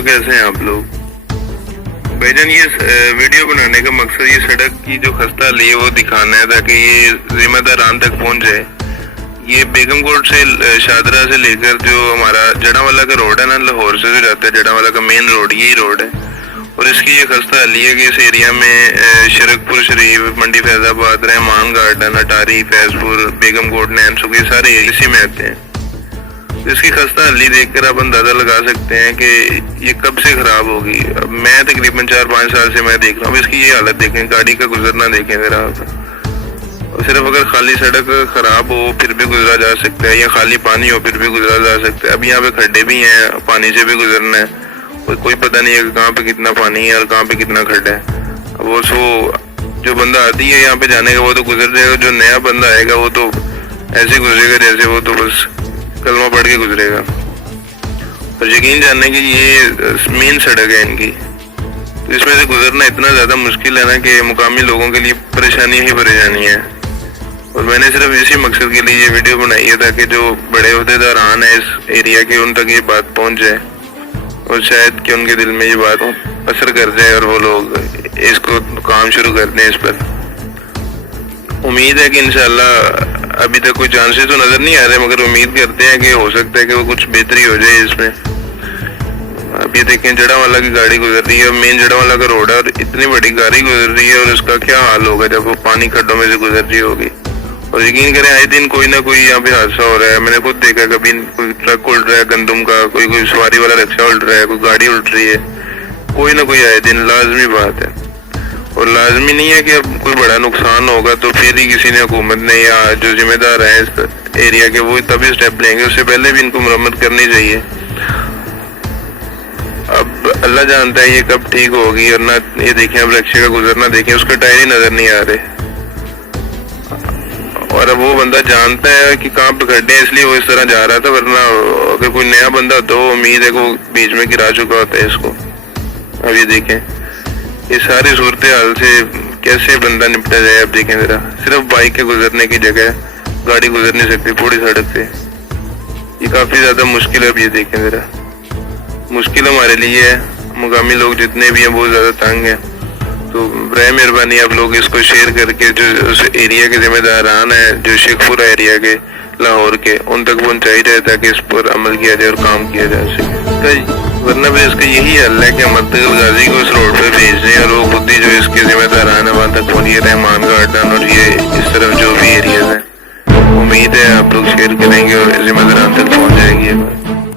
दोस्तों, कैसे हैं आप लोग। भाईजान, ये वीडियो बनाने का मकसद ये सड़क की जो खस्ता हाल है वो दिखाना है ताकि ये जिम्मेदारान तक पहुंच जाए। ये बेगम कोट से शादरा से लेकर जो हमारा जड़ावाला का रोड है ना, लाहौर से जो जाता है जड़ावाला का मेन रोड, यही रोड है। और इसकी ये खस्ता हाली है कि इस एरिया में शरकपुर शरीफ, मंडी फैजाबाद, रहमान गार्डन, अटारी, फैजपुर, बेगम कोट, नैनसुख, ये सारे इसी में आते हैं। इसकी खस्ता हाली देखकर आप अंदाजा लगा सकते हैं कि ये कब से खराब होगी। अब मैं तकरीबन 4-5 साल से मैं देख रहा हूँ। इसकी ये हालत देखें, गाड़ी का गुजरना देखें जरा। और सिर्फ अगर खाली सड़क खराब हो फिर भी गुजरा जा सकता है, या खाली पानी हो फिर भी गुजरा जा सकता है। अब यहाँ पे खड्डे भी हैं, पानी से भी गुजरना है और कोई पता नहीं है कि कहाँ पे कितना पानी है और कहाँ पे कितना खड्डा है। अब वो जो बंदा आती है यहाँ पे जाने का वो तो गुजर जाएगा, जो नया बंदा आएगा वो तो ऐसे गुजरेगा जैसे वो तो बस कलमा पढ़ के गुजरेगा। और यकीन जानने की ये मेन सड़क है इनकी, तो इसमें से गुजरना इतना ज्यादा मुश्किल है ना कि मुकामी लोगों के लिए परेशानी ही परेशानी है। और मैंने सिर्फ इसी मकसद के लिए ये वीडियो बनाई है ताकि जो बड़े ओहदेदारान है इस एरिया के उन तक ये बात पहुंच जाए और शायद कि उनके दिल में ये बात असर कर जाए और वो लोग इसको काम शुरू कर दें इस पर। उम्मीद है कि इंशाल्लाह अभी तक कोई चांसेस तो नजर नहीं आ रहे, मगर उम्मीद करते हैं कि हो सकता है कि वो कुछ बेहतरी हो जाए इसमें। अब ये देखें, जड़ावाला की गाड़ी गुजर रही है, मेन जड़ावाला का रोड है और इतनी बड़ी गाड़ी गुजर रही है और उसका क्या हाल होगा जब वो पानी खड्डों में से गुजर रही होगी। और यकीन करें, आए दिन कोई ना कोई यहाँ पे हादसा हो रहा है। मैंने खुद देखा, कभी कोई ट्रक उल्ट रहा है गंदम का, कोई सवारी वाला रिक्शा उल्ट रहा है, कोई गाड़ी उल्ट रही है, कोई ना कोई आए दिन लाजमी बात है। और लाजमी नहीं है कि अब कोई बड़ा नुकसान होगा तो फिर ही किसी ने, हुकूमत ने या जो जिम्मेदार है इस एरिया के, वो तभी स्टेप लेंगे। उससे पहले भी इनको मरम्मत करनी चाहिए। अब अल्लाह जानता है ये कब ठीक होगी। और ना ये देखें, अब रिक्शे का गुजरना देखें, उसका टायर ही नजर नहीं आ रहे। और अब वो बंदा जानता है कि कहाँ पे खड्डे हैं, इसलिए वो इस तरह जा रहा था, वरना अगर कोई नया बंदा तो उम्मीद है कि वो बीच में गिरा चुका होता है इसको। अब ये देखें, ये सारी सूरत हाल से कैसे बंदा निपटा जाए। अब देखें जरा, सिर्फ बाइक के गुजरने की जगह गाड़ी गुजर नहीं सकती पूरी सड़क से। ये काफी ज्यादा मुश्किल है। अब ये देखें जरा, मुश्किल हमारे लिए है। मुकामी लोग जितने भी हैं बहुत ज्यादा तंग हैं। तो बराए मेहरबानी आप लोग इसको शेयर करके जो उस एरिया के जिम्मेदारान हैं, जो शेखपुरा एरिया के, लाहौर के, उन तक पहुंचाई जाए ताकि इस पर अमल किया जाए और काम किया जा सके। वरना भी इसका यही हल है कि हम अब्दुल गाजी को इस रोड पे भेज दें और वो खुद ही जो इसके जिम्मेदारान है वहाँ तक पहुंचे, रहमान गार्डन और ये इस तरफ जो भी एरियाज हैं। उम्मीद है आप लोग शेयर करेंगे और जिम्मेदारान तक पहुंच जाएगी ये बात।